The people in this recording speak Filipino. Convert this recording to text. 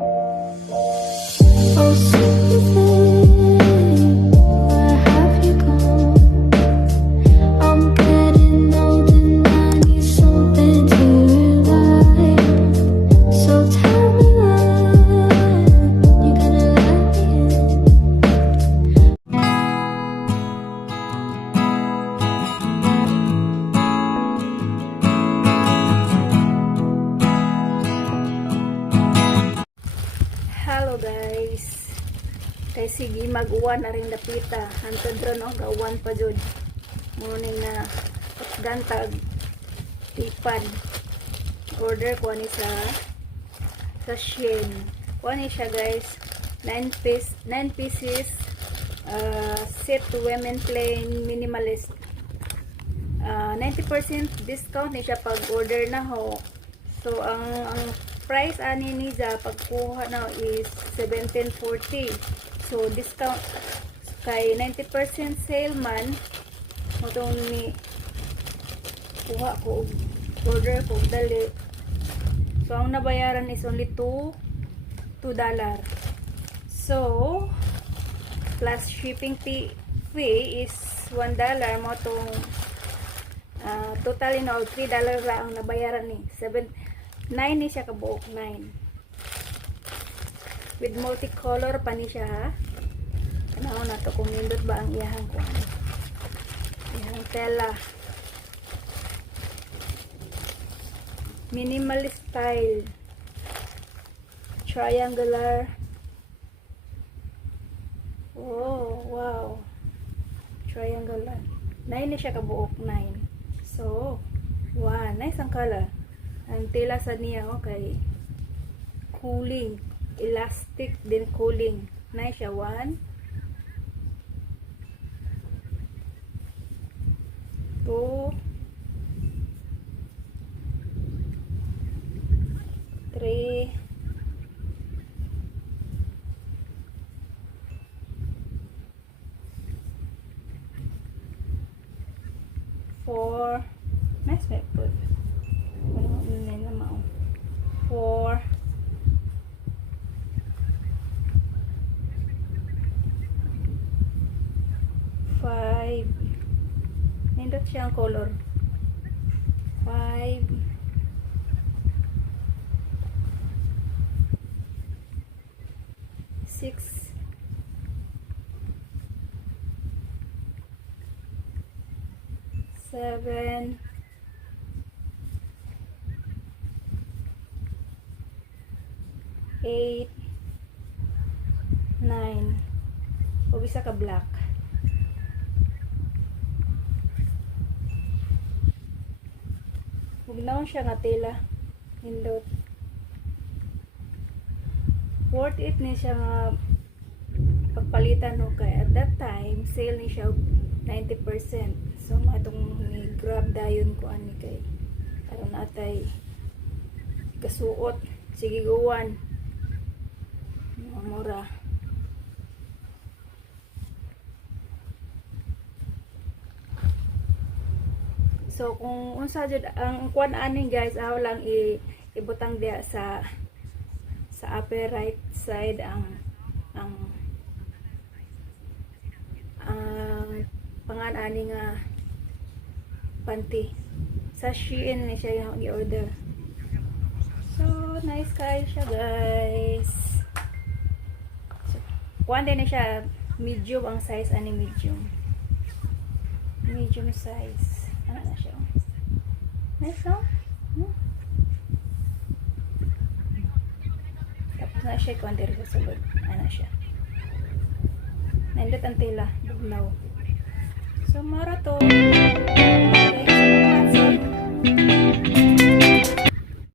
Oh, sympathy, where have you gone? I'm getting old and I need something to rely on. So tell me when you're gonna let me in. Hello guys, kay sige mag-uwan na rin dapita hantod ron o gawan pa jud morning na gantag tipad order ko ni sa Shein ko ni siya guys 9 pieces set to women plain minimalist 90% discount ni siya pag order na ho. So ang price ani ni sa pagkuha na is 1740. So discount kay 90% sale man mo tong ni kuha ko order ko dali. So ang nabayaran is only $2. So plus shipping fee is $1 mo tong totally no $3 lang ang nabayaran ni 9 ni siya kabuok 9 with multicolor pa ni siya ha. Kanaon na to kung nindot ba ang iyahang tela minimalist style triangular. Oh wow, triangular 9 ni siya kabuok 9. So wow, nice ang color. Ang tela sa niya okay cooling elastic din cooling nice siya 1 2 3 4 nice may put 4 5 nindot siya ang color 5 6 7 8 9 o isa ka black huwag naman siya nga tela hindot worth it ni siya nga pagpalitan no kay at that time sale ni siya 90%. So matong ni grab dayon ko ani kay aron natay kasuot sige guwan mura. So kung unsa jud ang kuan ani guys aw lang ibutang dia sa upper right side ang pangan ani nga panty sa Shein ni siya yung i-order. So nice kayo siya guys. Kuan din na siya medium ang size ani medium size ano na siya nice no? Tapos na siya kuan din sa sulod ano siya nindot ang tela bugnaw so mara to